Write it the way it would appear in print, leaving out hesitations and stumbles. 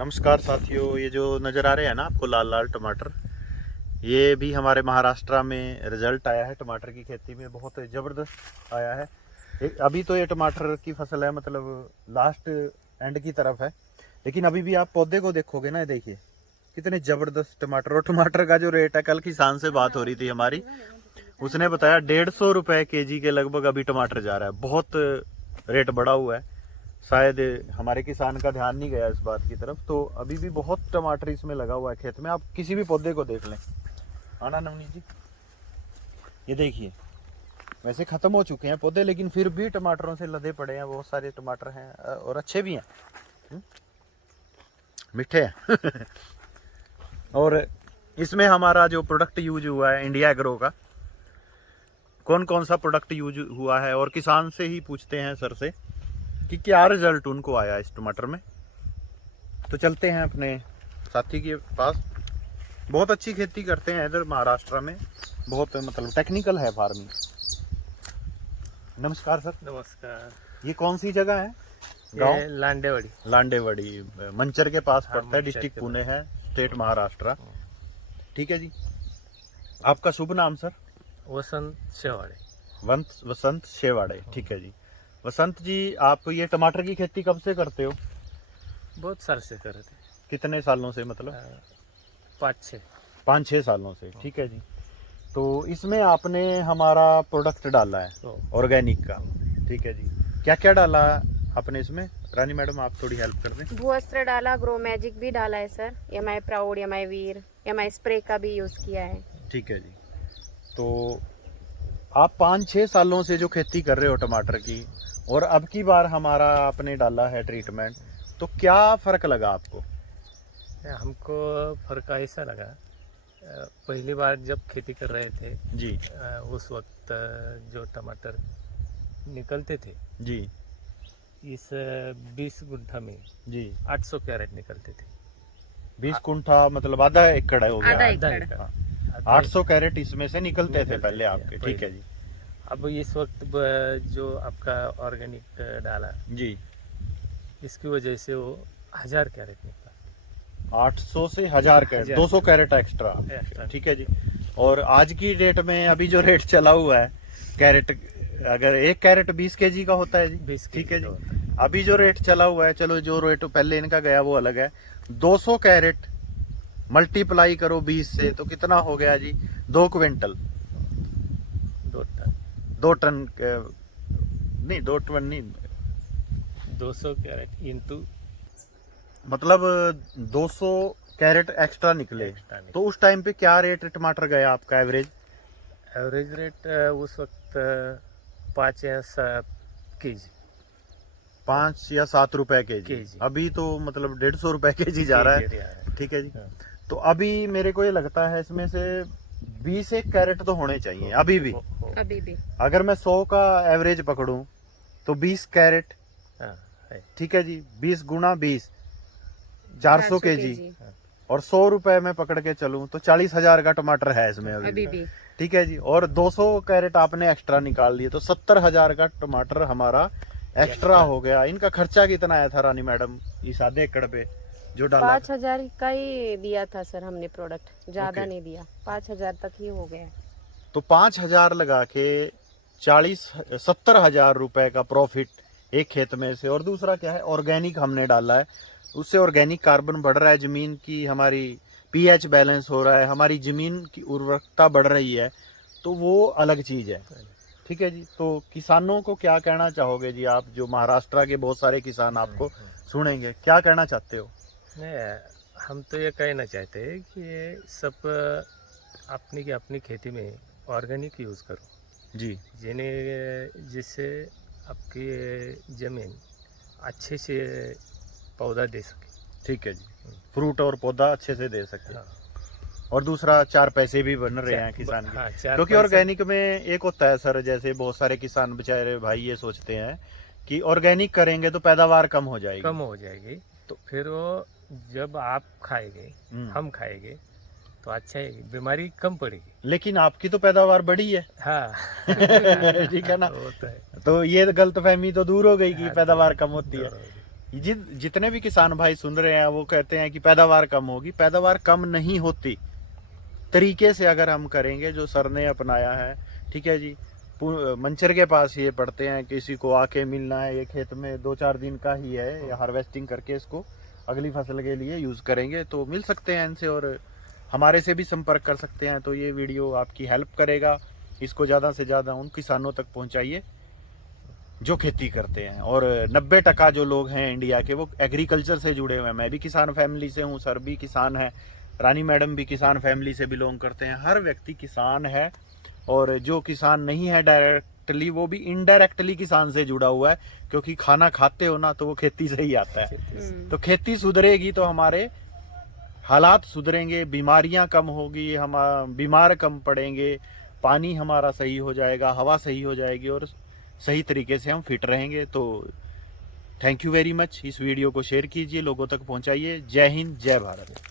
नमस्कार साथियों, ये जो नज़र आ रहे हैं ना आपको लाल लाल टमाटर, ये भी हमारे महाराष्ट्र में रिजल्ट आया है। टमाटर की खेती में बहुत ज़बरदस्त आया है। अभी तो ये टमाटर की फसल है, मतलब लास्ट एंड की तरफ है, लेकिन अभी भी आप पौधे को देखोगे ना, देखिए कितने ज़बरदस्त टमाटर। और टमाटर का जो रेट है, कल किसान से बात हो रही थी हमारी, उसने बताया 150 रुपये केजी के लगभग अभी टमाटर जा रहा है। बहुत रेट बढ़ा हुआ है, शायद हमारे किसान का ध्यान नहीं गया इस बात की तरफ। तो अभी भी बहुत टमाटर इसमें लगा हुआ है खेत में, आप किसी भी पौधे को देख लें। आना नवनीत जी, ये देखिए, वैसे खत्म हो चुके हैं पौधे, लेकिन फिर भी टमाटरों से लदे पड़े हैं। बहुत सारे टमाटर हैं और अच्छे भी हैं, मीठे हैं। और इसमें हमारा जो प्रोडक्ट यूज हुआ है इंडिया एग्रो का, कौन कौन सा प्रोडक्ट यूज हुआ है, और किसान से ही पूछते हैं सर से कि क्या रिजल्ट उनको आया इस टमाटर में। तो चलते हैं अपने साथी के पास। बहुत अच्छी खेती करते हैं इधर महाराष्ट्र में, बहुत मतलब टेक्निकल है फार्मिंग। नमस्कार सर। नमस्कार। ये कौन सी जगह है? ये गांव लांडेवाड़ी। लांडेवाड़ी मंचर के पास पड़ता है, मंचर डिस्ट्रिक्ट के पुणे है, स्टेट महाराष्ट्र। ठीक है जी। आपका शुभ नाम सर? वसंत शेवाड़े। वसंत शेवाड़े। ठीक है जी। वसंत जी, आप ये टमाटर की खेती कब से करते हो? बहुत साल से कर रहे थे। कितने सालों से? मतलब 5-6 सालों से। ठीक है जी। तो इसमें आपने हमारा प्रोडक्ट डाला है ऑर्गेनिक का। ठीक है जी। क्या क्या डाला आपने इसमें? रानी मैडम, आप थोड़ी हेल्प कर दें। भूअस्त्र डाला, ग्रो मैजिक भी डाला है सर, एमआई प्राउड, एमआई वीर, एमआई स्प्रे का भी यूज किया है। ठीक है जी। तो आप 5-6 सालों से जो खेती कर रहे हो टमाटर की, और अब की बार हमारा आपने डाला है ट्रीटमेंट, तो क्या फर्क लगा आपको? हमको फर्क ऐसा लगा, पहली बार जब खेती कर रहे थे जी उस वक्त जो टमाटर निकलते थे जी इस 20 गुंठा में जी 800 कैरेट निकलते थे। 20 कुंठा मतलब आधा एकड़ है हो गया। आधा आधा एकड़। एकड़। 800 कैरेट इसमें से निकलते थे पहले आपके। पहले। ठीक है जी। अब इस वक्त जो आपका ऑर्गेनिक डाला, जी इसकी वजह से वो 1000 कैरेट निकला। 800 से 1000 कैरेट, 200 कैरेट एक्स्ट्रा। एक्स्ट्रा। ठीक है जी। और आज की डेट में अभी जो रेट चला हुआ है कैरेट, अगर 1 कैरेट 20 केजी का होता है जी। 20 ठीक है केजी जी। का होता है। अभी जो रेट चला हुआ है, चलो जो रेट पहले इनका गया वो अलग है, 200 कैरेट मल्टीप्लाई करो 20 से तो कितना हो गया जी? 2 क्विंटल। 2 टन। 2 टन नहीं, 2 टन नहीं, 200 कैरेट इंटू मतलब 200 कैरेट एक्स्ट्रा निकले। एक्स्ट्रा निकले। तो उस टाइम पे क्या रेट टमाटर गया आपका एवरेज? एवरेज रेट उस वक्त 5 या 7 केजी 5 या 7 रुपए केजी। केजी। अभी तो मतलब 150 रुपए केजी जा रहा है। ठीक है जी। हाँ। तो अभी मेरे को ये लगता है इसमें से 20 एक कैरेट तो होने चाहिए अभी भी। अभी भी अगर मैं 100 का एवरेज पकड़ूं तो 20 कैरेट। हाँ, है। ठीक है जी। 20 गुना 20 400 केजी। केजी और 100 रुपए में पकड़ के चलूं तो 40,000 का टमाटर है इसमें अभी अभी। भी। ठीक है जी। और 200 कैरेट आपने एक्स्ट्रा निकाल लिए तो 70,000 का टमाटर हमारा एक्स्ट्रा हो गया। इनका खर्चा कितना आया था रानी मैडम इस आधे एकड़ पे जो डाला? 5,000 का ही दिया था सर हमने प्रोडक्ट, ज्यादा ओके। नहीं दिया, 5,000 तक ही हो गया। तो 5,000 लगा के 70,000 रुपए का प्रॉफिट एक खेत में से। और दूसरा क्या है, ऑर्गेनिक हमने डाला है, उससे ऑर्गेनिक कार्बन बढ़ रहा है, जमीन की हमारी पीएच बैलेंस हो रहा है, हमारी जमीन की उर्वरकता बढ़ रही है, तो वो अलग चीज है। ठीक है जी। तो किसानों को क्या कहना चाहोगे जी आप, जो महाराष्ट्र के बहुत सारे किसान आपको सुनेंगे, क्या कहना चाहते हो? नहीं, हम तो ये कहना चाहते हैं कि ये सब अपनी की अपनी खेती में ऑर्गेनिक यूज़ करो जी जिससे आपकी ज़मीन अच्छे से पौधा दे सके। ठीक है जी। फ्रूट और पौधा अच्छे से दे सकते हैं। हाँ। और दूसरा 4 पैसे भी बन रहे हैं किसान के। हाँ, क्योंकि ऑर्गेनिक में एक होता है सर, जैसे बहुत सारे किसान बेचारे भाई ये सोचते हैं कि ऑर्गेनिक करेंगे तो पैदावार कम हो जाएगी। तो फिर वो जब आप खाएंगे, हम खाएंगे तो अच्छा है, बीमारी कम पड़ेगी। लेकिन आपकी तो पैदावार बढ़ी है। हाँ। ठीक है ना। होता है। तो ये गलतफहमी तो दूर हो गई कि पैदावार कम होती है। जितने भी किसान भाई सुन रहे हैं वो कहते हैं कि पैदावार कम होगी, पैदावार कम नहीं होती। तरीके से अगर हम करेंगे जो सर ने अपनाया है, ठीक है जी। मंचर के पास ये पढ़ते हैं, किसी को आके मिलना है, ये खेत में 2-4 दिन का ही है, या हार्वेस्टिंग करके इसको अगली फसल के लिए यूज़ करेंगे तो मिल सकते हैं इनसे, और हमारे से भी संपर्क कर सकते हैं। तो ये वीडियो आपकी हेल्प करेगा, इसको ज़्यादा से ज़्यादा उन किसानों तक पहुँचाइए जो खेती करते हैं। और 90% जो लोग हैं इंडिया के वो एग्रीकल्चर से जुड़े हुए हैं। मैं भी किसान फैमिली से हूँ, सर भी किसान है, रानी मैडम भी किसान फैमिली से बिलोंग करते हैं। हर व्यक्ति किसान है, और जो किसान नहीं है डायरेक्टली वो भी इनडायरेक्टली किसान से जुड़ा हुआ है, क्योंकि खाना खाते हो ना तो वो खेती से ही आता है। तो खेती सुधरेगी तो हमारे हालात सुधरेंगे, बीमारियां कम होगी, हम बीमार कम पड़ेंगे, पानी हमारा सही हो जाएगा, हवा सही हो जाएगी, और सही तरीके से हम फिट रहेंगे। तो थैंक यू वेरी मच। इस वीडियो को शेयर कीजिए, लोगों तक पहुंचाइए। जय हिंद, जय भारत।